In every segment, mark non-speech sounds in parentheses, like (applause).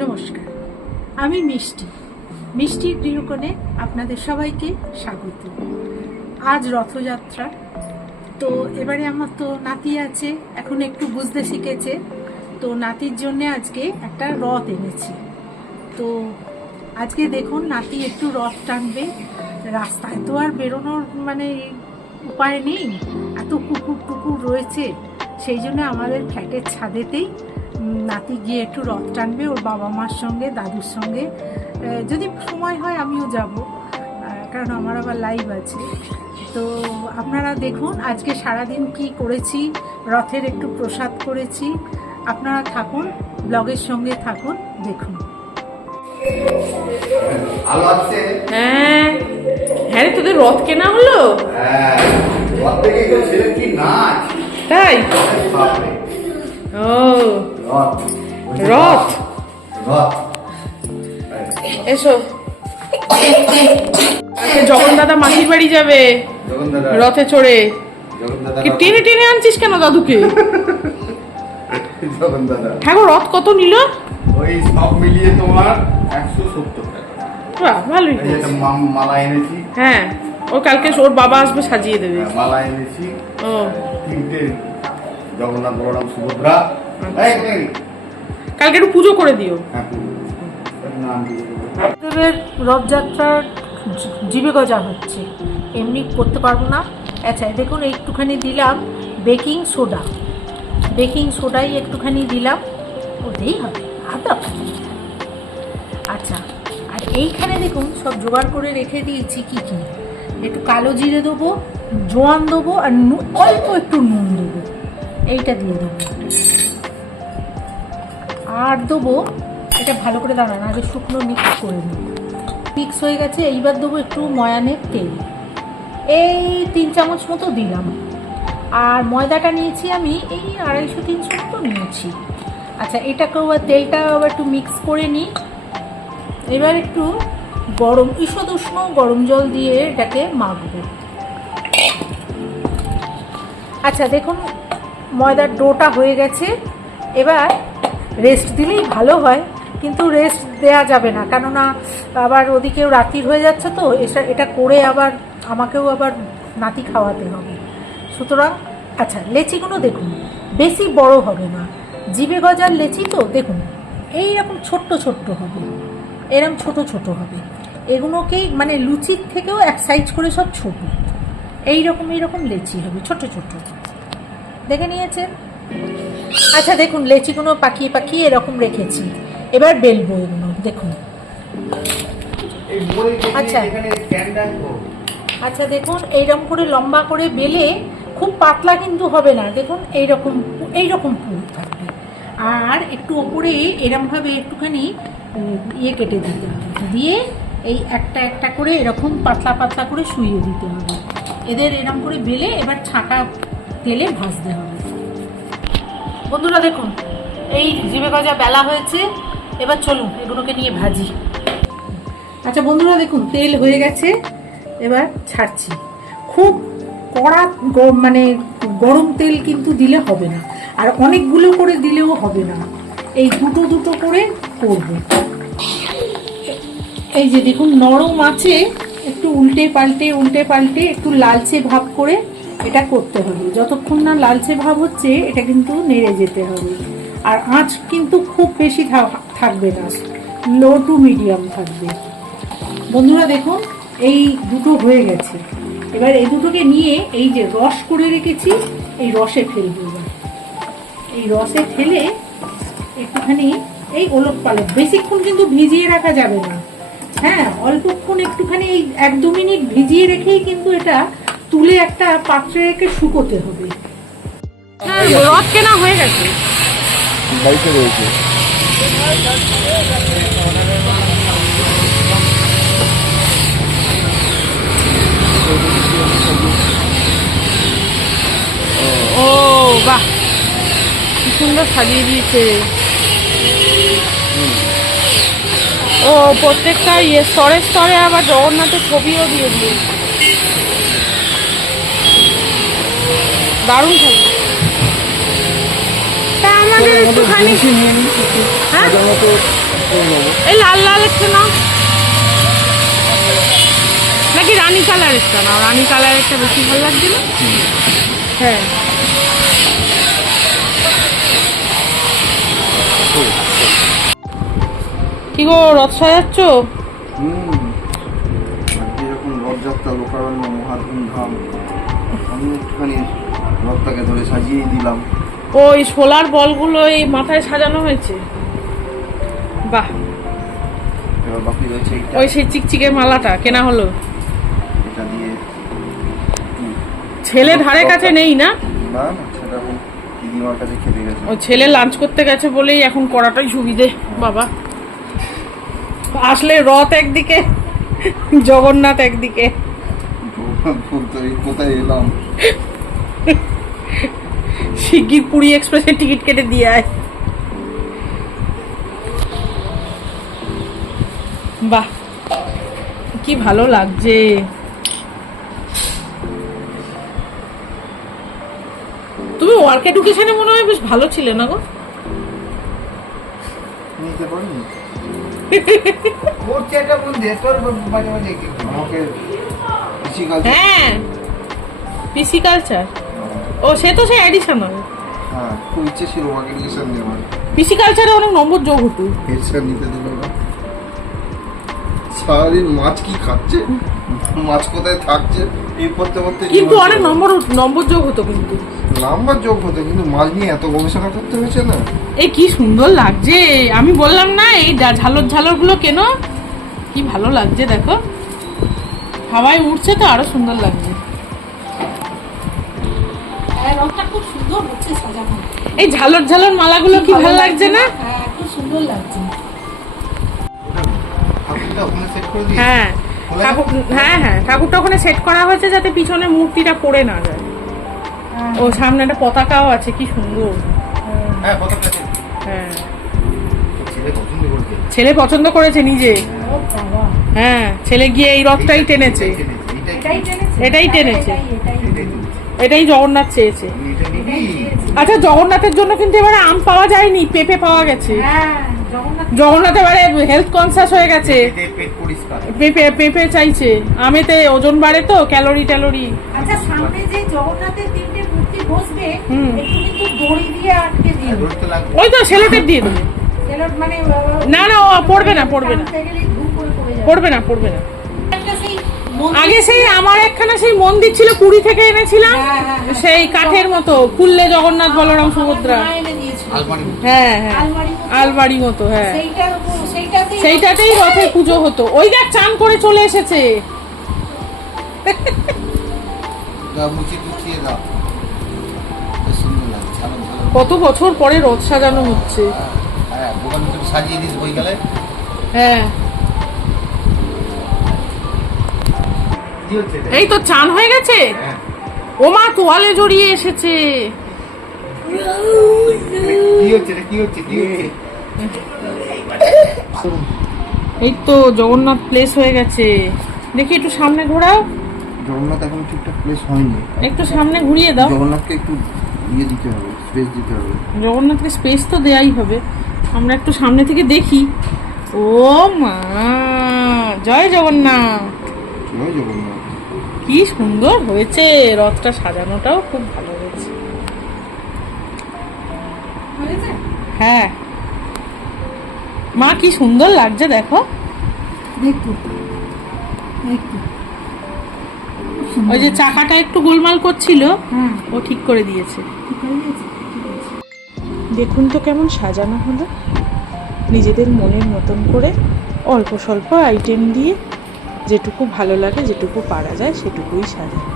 নমস্কার। আমি মিষ্টি। মিষ্টির গৃহকোণে আপনাদের সবাইকে স্বাগত। আজ রথযাত্রা। তো এবারে আমার তো নাতি আছে, এখন একটু বুঝতে শিখেছে। তো নাতির জন্য আজকে একটা রথ এনেছি। তো আজকে দেখুন, নাতি একটু রথ টানবে। রাস্তায় তো আর বেরোনোর মানে উপায় নেই। এত কুকুর টুকুর রয়েছে। সেই জন্য আমাদের ফ্ল্যাটের ছাদেতেই নাতি গিয়ে একটু রথ টানবে ওর বাবা মার সঙ্গে দাদুর সঙ্গে। যদি সময় হয় আমিও যাব। কারণ আমার আবার লাইভ আছে। তো আপনারা দেখুন আজকে সারাদিন কি করেছি রথের একটু প্রসাদ করেছি। আপনারা থাকুন ব্লগের সঙ্গে থাকুন দেখুন। হ্যাঁ। হ্যাঁ রে তোদের রথ কেনা হলো? হ্যাঁ তাই? ও। রথ রথ? রথ এসো। আজকে জগন দাদা মাসির বাড়ি যাবে। রথে চড়ে। টেনে টেনে আনছিস কেন দাদুকে? গো রথ কত নিল? ওই সব মিলিয়ে তোমার একশো সত্তর টাকা। ভালোই। মালা এনেছি। হ্যাঁ ও কালকে ওর বাবা আসবে সাজিয়ে দেবে। হ্যাঁ, মালা এনেছি। ও। তিনটে জগন্নাথ বলরাম সুভদ্রা। কালকে একটু পুজো করে দিও। হ্যাঁ, নাম দেবের রথযাত্রার জিবে গজা হচ্ছে। এমনি করতে পারব না। আচ্ছা দেখুন একটুখানি দিলাম বেকিং সোডা। বেকিং সোডাই একটুখানি দিলাম। ওতেই হবে আদা আচ্ছা আর এইখানে দেখুন সব জোগাড় করে রেখে দিয়েছি কি কি। একটু কালো জিরে দেবো জোয়ান দেবো আর অল্প একটু নুন দেবো। এইটা দিয়ে দেবো। আর দেবো, এটা ভালো করে দাঁড়ান আগে শুকনো মিক্স করে নিই মিক্স হয়ে গেছে, এইবার দেবো একটু ময়ানের তেল। এই তিন চামচ মতো দিলাম। আর ময়দাটা নিয়েছি আমি, এই আড়াইশো তিনশো মতো নিয়েছি। আচ্ছা এটাকেও আবার তেলটা আবার একটু মিক্স করে নিই। এবার একটু গরম ঈষদ উষ্ণ গরম জল দিয়ে এটাকে মাখবো। আচ্ছা দেখুন, ময়দার ডোটা হয়ে গেছে। এবার রেস্ট দিলেই ভালো হয়, কিন্তু রেস্ট দেয়া যাবে না। কেননা আবার ওদিকেও রাত্রির হয়ে যাচ্ছে তো এটা এটা করে আবার আমাকেও আবার নাতি খাওয়াতে হবে। সুতরাং আচ্ছা লেচিগুলো দেখুন, বেশি বড় হবে না। জিবে গজার লেচি তো, দেখুন, এইরকম ছোট্ট ছোট্ট হবে এরকম ছোট ছোট হবে। এগুলোকেই মানে লুচির থেকেও এক সাইজ করে সব ছোট। এইরকম এইরকম লেচি হবে, ছোট ছোট। দেখে নিয়েছেন? আচ্ছা দেখুন লেচিগুলো পাকিয়ে পাকিয়ে এরকম রেখেছি। এবার বেলবো এগুলো, দেখুন। আচ্ছা। আচ্ছা দেখুন, এইরকম করে লম্বা করে বেলে খুব পাতলা কিন্তু হবে না। দেখুন, এইরকম এইরকম পুর থাকবে। আর একটু ওপরে এরমভাবে একটুখানি ইয়ে কেটে দিতে হবে। দিয়ে এই একটা একটা করে এরকম পাতলা পাতলা করে শুইয়ে দিতে হবে। এদের এরম করে বেলে এবার ছাঁকা তেলে ভাজতে হবে। বন্ধুরা দেখুন, এই জিবে গজা বেলা হয়েছে, এবার চলুন এগুলোকে নিয়ে ভাজি। আচ্ছা বন্ধুরা দেখুন, তেল হয়ে গেছে, এবার ছাড়ছি। খুব কড়া মানে গরম তেল কিন্তু দিলে হবে না, আর অনেকগুলো করে দিলেও হবে না। এই দুটো দুটো করে করব। এই যে দেখুন, নরম আছে, একটু উল্টে পাল্টে উল্টে পাল্টে, একটু লালচে ভাব করে এটা করতে হবে। যতক্ষণ না লালচে ভাব হচ্ছে, এটা কিন্তু নেড়ে যেতে হবে। আর আঁচ কিন্তু খুব বেশি থাকবে না। লো টু মিডিয়াম থাকবে। বন্ধুরা দেখুন, এই দুটো হয়ে গেছে। এবার এই দুটোকে নিয়ে এই যে রস করে রেখেছি, এই রসে ফেলব এবার। এই রসে ফেলে একটুখানি এই ওলট পালট, বেশিক্ষণ কিন্তু ভিজিয়ে রাখা যাবে না। হ্যাঁ অল্পক্ষণ একটুখানি এই এক দু মিনিট ভিজিয়ে রেখেই কিন্তু এটা তুলে একটা পাত্রে রেখে শুকোতে হবে। হ্যাঁ রথ কেনা হয়ে গেছে। বাড়িতে রয়েছে। ও বাহ। কি সুন্দর সাজিয়ে দিয়েছে। ও প্রত্যেকটা ইয়ে স্তরে স্তরে আবার জগন্নাথের ছবিও দিয়ে দিয়েছে। দারুণ থাকবে তা আমাদের একটুখানি হ্যাঁ? এই লাল লাল একটা নাও। নাকি রানী কালার একটা নাও। রানী কালার একটা বেশি ভালো লাগছে না হ্যাঁ। কি গো রথ সাজাচ্ছ? হুম যখন রথযাত্রা লোকারণ্য মহাধুমধাম। আমি একটুখানি রথটাকে ধরে সাজিয়ে দিলাম। ওই সোলার বলগুলো এই মাথায় সাজানো হয়েছে? বাহ। এবার বাকি রয়েছে এইটা। ওই সেই চিকচিকে মালাটা কেনা হলো? এটা দিয়ে ছেলে ধারে কাছে নেই না? না না সেটা এখন দিদিমার কাছে খেতে গেছে। ও ছেলে লাঞ্চ করতে গেছে বলেই এখন করাটাই সুবিধে বাবা। আসলে রথ একদিকে জগন্নাথ একদিকে। কোথায় এলাম শিগগির পুরী এক্সপ্রেসের টিকিট কেটে দিয়ে আয়। বাহ কি ভালো লাগছে। তুমি ওয়ার্ক এডুকেশনে মনে হয় বেশ ভালো ছিলে না গো? নিতে পারিনি। (laughs) আমাকে কৃষিকাজ হ্যাঁ পিসি কালচার ও সে তো সে অ্যাডিশনাল হ্যাঁ খুব ইচ্ছে ছিল আমাকে এডুকেশন নেওয়ার। পিসি কালচারে অনেক নম্বর যোগ হতো। এডুকেশন নিতে দিল না সারাদিন মাছ কি খাচ্ছে? মাছ কোথায় থাকছে? এই পড়তে পড়তে কিন্তু অনেক নম্বর নম্বর যোগ হতো কিন্তু। নাম্বার যোগ হতো কিন্তু মাছ নিয়ে এত গবেষণা করতে হয়েছে না। এই কি সুন্দর লাগছে। আমি বললাম না এই ঝালর ঝালরগুলো কেন? কি ভালো লাগছে দেখো। হাওয়ায় উঠছে তো আরও সুন্দর লাগছে। খুব সুন্দর হচ্ছে সাজানো। এই ঝালর ঝালর মালাগুলো কি ভালো লাগছে না? হ্যাঁ খুব সুন্দর লাগছে। ঠাকুরটা ওখানে সেট করে দিই হ্যাঁ ঠাকুর হ্যাঁ হ্যাঁ ঠাকুরটা ওখানে সেট করা হয়েছে যাতে পিছনে মূর্তিটা পড়ে না যায়। হ্যাঁ, ও সামনে একটা পতাকাও আছে কি সুন্দর। হ্যাঁ পতাকা আছে। হ্যাঁ। ছেলে পছন্দ করছে। ছেলে পছন্দ করেছে নিজে। বাবা। হ্যাঁ ছেলে গিয়ে এই রথটাই টেনেছে এটাই টেনেছে এটাই টেনেছে। এটাই, এটাই, এটাই। এটাই জগন্নাথ চেয়েছে আচ্ছা জগন্নাথের জন্য কিন্তু এবারে আম পাওয়া যায়নি পেঁপে পাওয়া গেছে হ্যাঁ জগন্নাথ এবারে হেলথ কনসাস হয়ে গেছে পেঁপে পেঁপে চাইছে আমেতে ওজন বাড়ে তো ক্যালোরি ট্যালোরি আচ্ছা সামনে যে জগন্নাথের তিনটে মূর্তি বসবে হুম। একটু দড়ি দিয়ে আটকে দিও ওই তো সেলোটেপ দিয়ে দেবে মানে না, না, ও পড়বে না, পড়বে না। পড়বে না পড়বে না। আগে সেই আমার একখানা সেই মন্দির ছিল পুরী থেকে এনেছিলাম। হ্যাঁ, হ্যাঁ, হ্যাঁ। সেই কাঠের মতো খুললে জগন্নাথ বলরাম সুভদ্রা হ্যাঁ হ্যাঁ। আলমারি মতো। আলবাড়ি মতো হ্যাঁ। সেইটাতেই সেইটাতেই রথে পুজো হতো। ওই দেখ চান করে চলে এসেছে। কত বছর পরে রথ সাজানো হচ্ছে। হ্যাঁ। এই তো চান হয়ে গেছে? হ্যাঁ। ও মা তোয়ালে জড়িয়ে এসেছে। এই তো জগন্নাথ প্লেস হয়ে গেছে। দেখি একটু সামনে ঘোরাও। জগন্নাথ এখন ঠিকঠাক প্লেস হয়নি। একটু সামনে ঘুরিয়ে দাও। জগন্নাথকে একটু ইয়ে দিতে হবে স্পেস দিতে হবে। জগন্নাথকে স্পেস তো দেয়াই হবে। আমরা একটু সামনে থেকে দেখি। ও মা জয় জগন্নাথ। জয় জগন্নাথ। কি সুন্দর হয়েছে। রথটা সাজানোটাও খুব ভালো হয়েছে? হ্যাঁ। মা কি সুন্দর লাগছে দেখো। ওই যে চাকাটা একটু গোলমাল করছিল হ্যাঁ। ও ঠিক করে দিয়েছে। দেখুন তো কেমন সাজানো হলো। নিজেদের মনের মতন করে অল্প স্বল্প আইটেম দিয়ে যেটুকু ভালো লাগে যেটুকু পারা যায় সেটুকুই সাজানো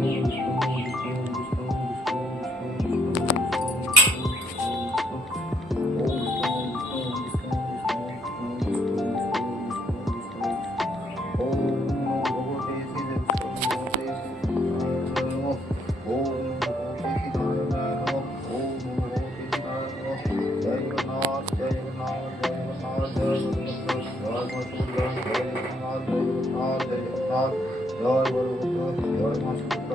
Lord, Lord, Lord,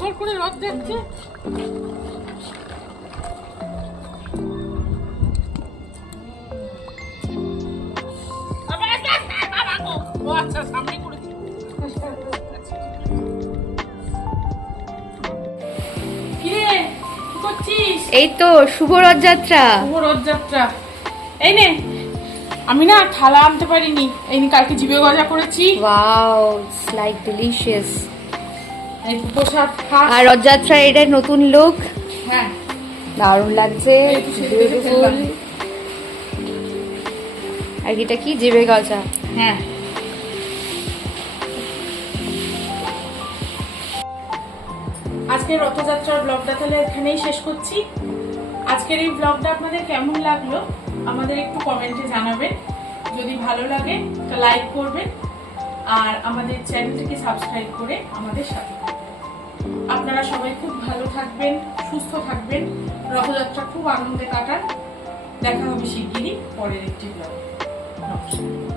গড় করে রথ যাচ্ছে আচ্ছা সামনে করেছি এই তো শুভ রথযাত্রা। শুভ রথযাত্রা। এই নে আমি না থালা আনতে পারিনি। এই কালকে জিবে গজা করেছি। ওয়াও ইটস লাইক ডিলিশিয়াস আর রথযাত্রা এটা নতুন লোক হ্যাঁ। দারুণ লাগছে। তো। আর এটা কি? জিবে গজা হ্যাঁ। আজকের রথযাত্রার ব্লগটা তাহলে এখানেই শেষ করছি। আজকের এই ব্লগটা আপনাদের কেমন লাগল আমাদের একটু কমেন্টে জানাবেন। যদি ভালো লাগে একটা লাইক করবেন। আর আমাদের চ্যানেলটিকে সাবস্ক্রাইব করে আমাদের সাথে। আপনারা সবাই খুব ভালো থাকবেন, সুস্থ থাকবেন। রথযাত্রা খুব আনন্দে কাটান। দেখা হবে শিগগিরই পরের একটি ব্লগ নমস্কার।